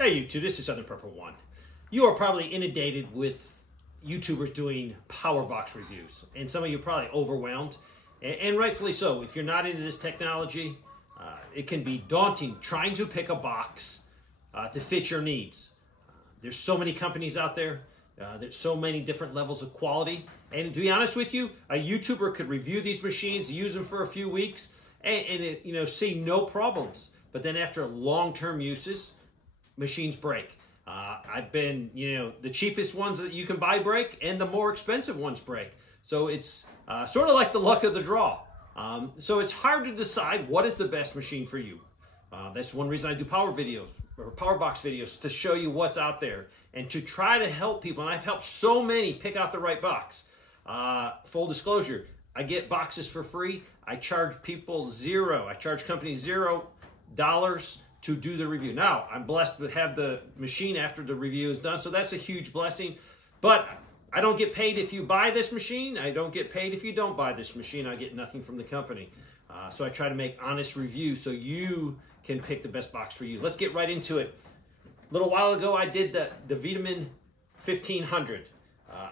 Hey YouTube, this is Southern Purple One. You are probably inundated with YouTubers doing power box reviews, and some of you are probably overwhelmed, and rightfully so. If you're not into this technology, it can be daunting trying to pick a box to fit your needs. There's so many companies out there. There's so many different levels of quality, and to be honest with you, a YouTuber could review these machines, use them for a few weeks, and see no problems. But then after long-term uses, machines break. I've been, the cheapest ones that you can buy break, and the more expensive ones break. So it's sort of like the luck of the draw. So it's hard to decide what is the best machine for you. That's one reason I do power videos or power box videos, to show you what's out there and to try to help people. And I've helped so many pick out the right box. Full disclosure, I get boxes for free. I charge people zero. I charge companies $0 to do the review. Now, I'm blessed to have the machine after the review is done, so that's a huge blessing. But I don't get paid if you buy this machine. I don't get paid if you don't buy this machine. I get nothing from the company. So I try to make honest reviews so you can pick the best box for you. Let's get right into it. A little while ago, I did the VTOMAN 1500.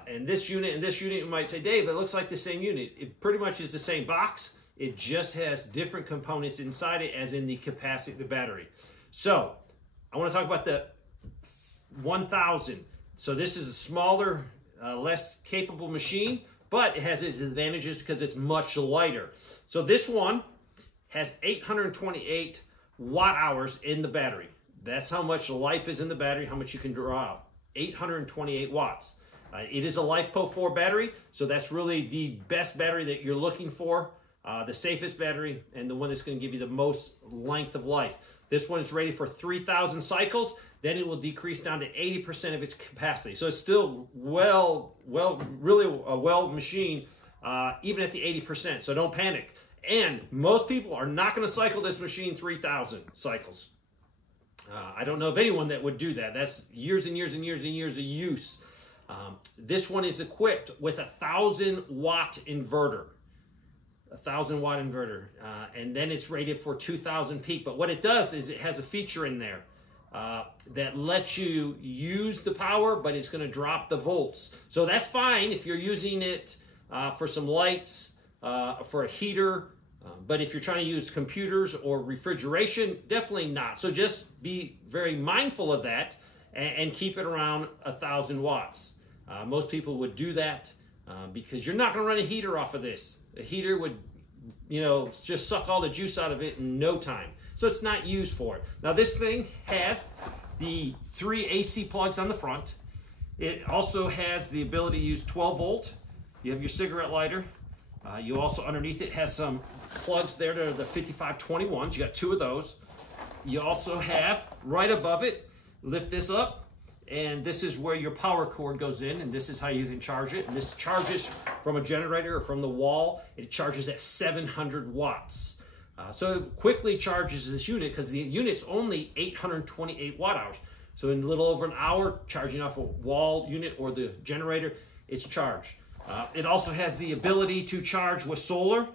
And this unit, you might say, Dave, it looks like the same unit. It pretty much is the same box. It just has different components inside it, as in the capacity of the battery. So I want to talk about the 1000. So this is a smaller, less capable machine, but it has its advantages because it's much lighter. So this one has 828 watt hours in the battery. That's how much life is in the battery, how much you can draw out. 828 watts. It is a LiFePO 4 battery, so that's really the best battery that you're looking for. The safest battery, and the one that's going to give you the most length of life. This one is rated for 3,000 cycles. Then it will decrease down to 80% of its capacity. So it's still really a well machine, even at the 80%. So don't panic. And most people are not going to cycle this machine 3,000 cycles. I don't know of anyone that would do that. That's years and years and years and years of use. This one is equipped with a 1,000-watt inverter. A 1,000-watt inverter, and then it's rated for 2,000 peak. But what it does is it has a feature in there that lets you use the power, but it's going to drop the volts. So that's fine if you're using it for some lights, for a heater, but if you're trying to use computers or refrigeration, definitely not. So just be very mindful of that and keep it around 1,000 watts. Most people would do that because you're not going to run a heater off of this. A heater would, just suck all the juice out of it in no time. So it's not used for it. Now this thing has the 3 AC plugs on the front. It also has the ability to use 12 volt. You have your cigarette lighter. You also, underneath it, has some plugs there that are the 5521s. You got 2 of those. You also have, right above it, lift this up, and this is where your power cord goes in, and this is how you can charge it. And this charges from a generator or from the wall. It charges at 700 watts. So it quickly charges this unit because the unit's only 828 watt hours. So in a little over an hour, charging off a wall unit or the generator, it's charged. It also has the ability to charge with solar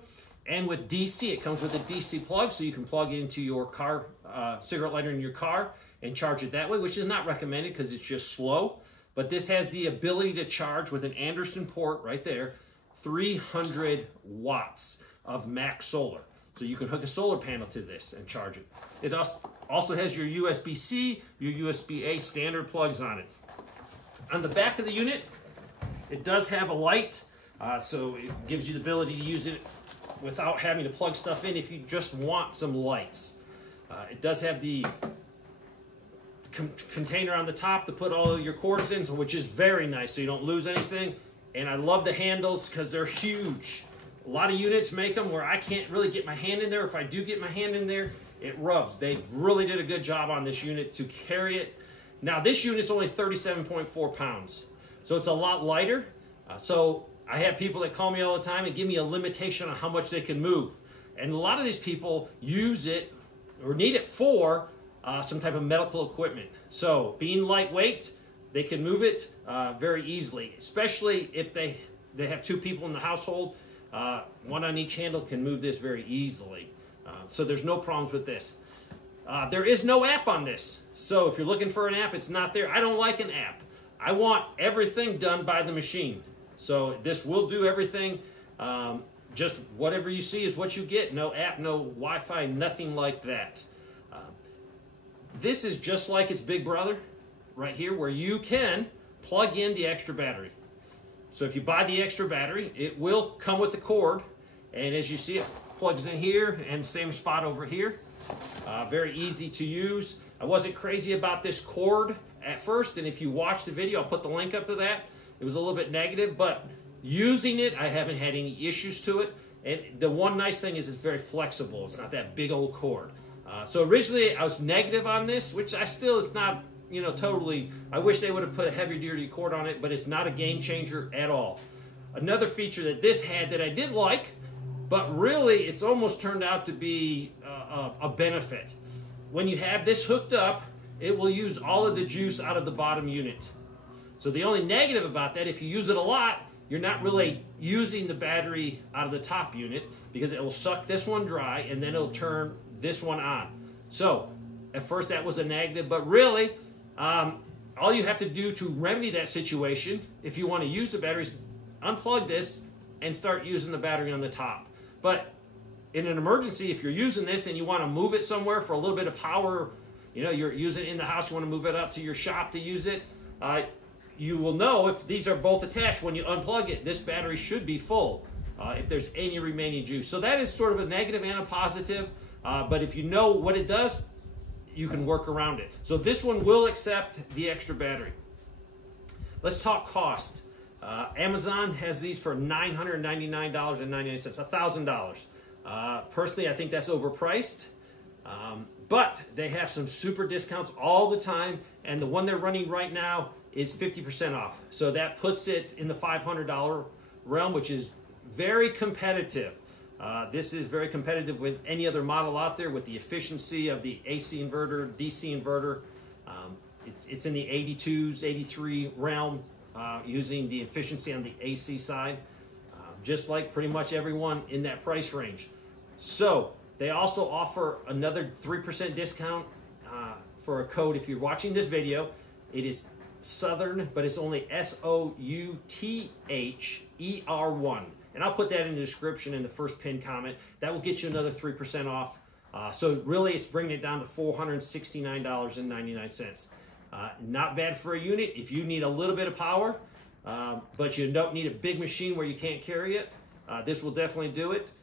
and with DC. It comes with a DC plug, so you can plug it into your car, cigarette lighter in your car, and charge it that way, which is not recommended because it's just slow. But this has the ability to charge with an Anderson port right there, 300 watts of max solar. So you can hook a solar panel to this and charge it. It also has your USB-C, your USB-A standard plugs on it. On the back of the unit, it does have a light, so it gives you the ability to use it without having to plug stuff in if you just want some lights. It does have the container on the top to put all of your cords in, which is very nice so you don't lose anything. And I love the handles because they're huge. A lot of units make them where I can't really get my hand in there. If I do get my hand in there, it rubs. They really did a good job on this unit to carry it. Now this unit's only 37.4 pounds, so it's a lot lighter. So I have people that call me all the time and give me a limitation on how much they can move. And a lot of these people use it or need it for some type of medical equipment. So being lightweight, they can move it very easily, especially if they have 2 people in the household. One on each handle can move this very easily. So there's no problems with this. There is no app on this. So if you're looking for an app, it's not there. I don't like an app. I want everything done by the machine. So this will do everything. Just whatever you see is what you get. No app, no Wi-Fi, nothing like that. This is just like its big brother right here, where you can plug in the extra battery. So if you buy the extra battery, it will come with the cord. And as you see, it plugs in here and same spot over here. Very easy to use. I wasn't crazy about this cord at first, and if you watch the video, I'll put the link up to that. It was a little bit negative, but using it, I haven't had any issues to it. And the one nice thing is it's very flexible. It's not that big old cord. So originally I was negative on this, which I still is not, totally. I wish they would have put a heavier duty cord on it, but it's not a game changer at all. Another feature that this had that I did like, but really it's almost turned out to be a benefit. When you have this hooked up, it will use all of the juice out of the bottom unit. So the only negative about that, if you use it a lot, you're not really using the battery out of the top unit, because it will suck this one dry and then it'll turn this one on. So at first that was a negative, but really all you have to do to remedy that situation, if you want to use the batteries, unplug this and start using the battery on the top. But in an emergency, if you're using this and you want to move it somewhere for a little bit of power, you're using it in the house, you want to move it up to your shop to use it, you will know if these are both attached. When you unplug it, this battery should be full if there's any remaining juice. So that is sort of a negative and a positive, but if you know what it does, you can work around it. So this one will accept the extra battery. Let's talk cost. Amazon has these for $999.99, $1,000. Personally, I think that's overpriced, but they have some super discounts all the time, and the one they're running right now is 50% off. So that puts it in the $500 realm, which is very competitive. This is very competitive with any other model out there with the efficiency of the AC inverter, DC inverter. It's in the 82s, 83 realm, using the efficiency on the AC side, just like pretty much everyone in that price range. So they also offer another 3% discount for a code. If you're watching this video, it is Southern, but it's only SOUTHER1. And I'll put that in the description in the first pinned comment. That will get you another 3% off. So really, it's bringing it down to $469.99. Not bad for a unit if you need a little bit of power, but you don't need a big machine where you can't carry it. This will definitely do it.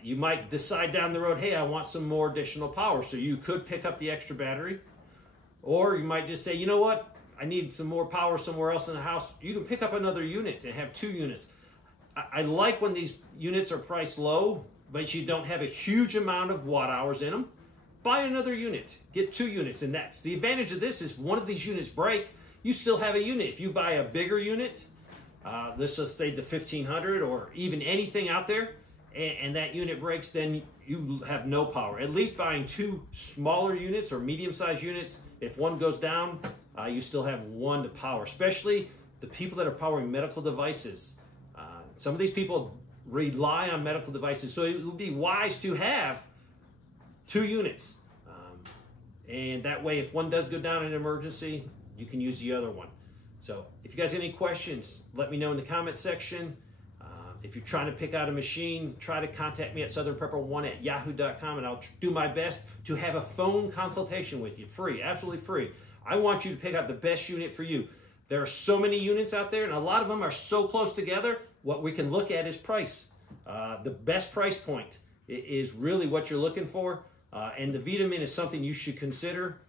You might decide down the road, hey, I want some more additional power. So you could pick up the extra battery. Or you might just say, you know what? I need some more power somewhere else in the house. You can pick up another unit and have 2 units. I like when these units are priced low, but you don't have a huge amount of watt hours in them. Buy another unit, get 2 units, and that's the advantage of this. Is one of these units break, you still have a unit. If you buy a bigger unit, let's just say the 1500 or even anything out there, and that unit breaks, then you have no power. At least buying 2 smaller units or medium-sized units, if one goes down, you still have one to power, especially the people that are powering medical devices. Some of these people rely on medical devices, so it would be wise to have 2 units. And that way, if one does go down in an emergency, you can use the other one. So if you guys have any questions, let me know in the comment section. If you're trying to pick out a machine, try to contact me at southernprepper1@yahoo.com, and I'll do my best to have a phone consultation with you, free, absolutely free. I want you to pick out the best unit for you. There are so many units out there, and a lot of them are so close together. What we can look at is price. The best price point is really what you're looking for, and the VTOMAN is something you should consider.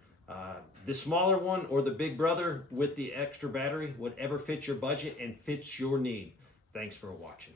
The smaller one or the big brother with the extra battery, whatever fits your budget and fits your need. Thanks for watching.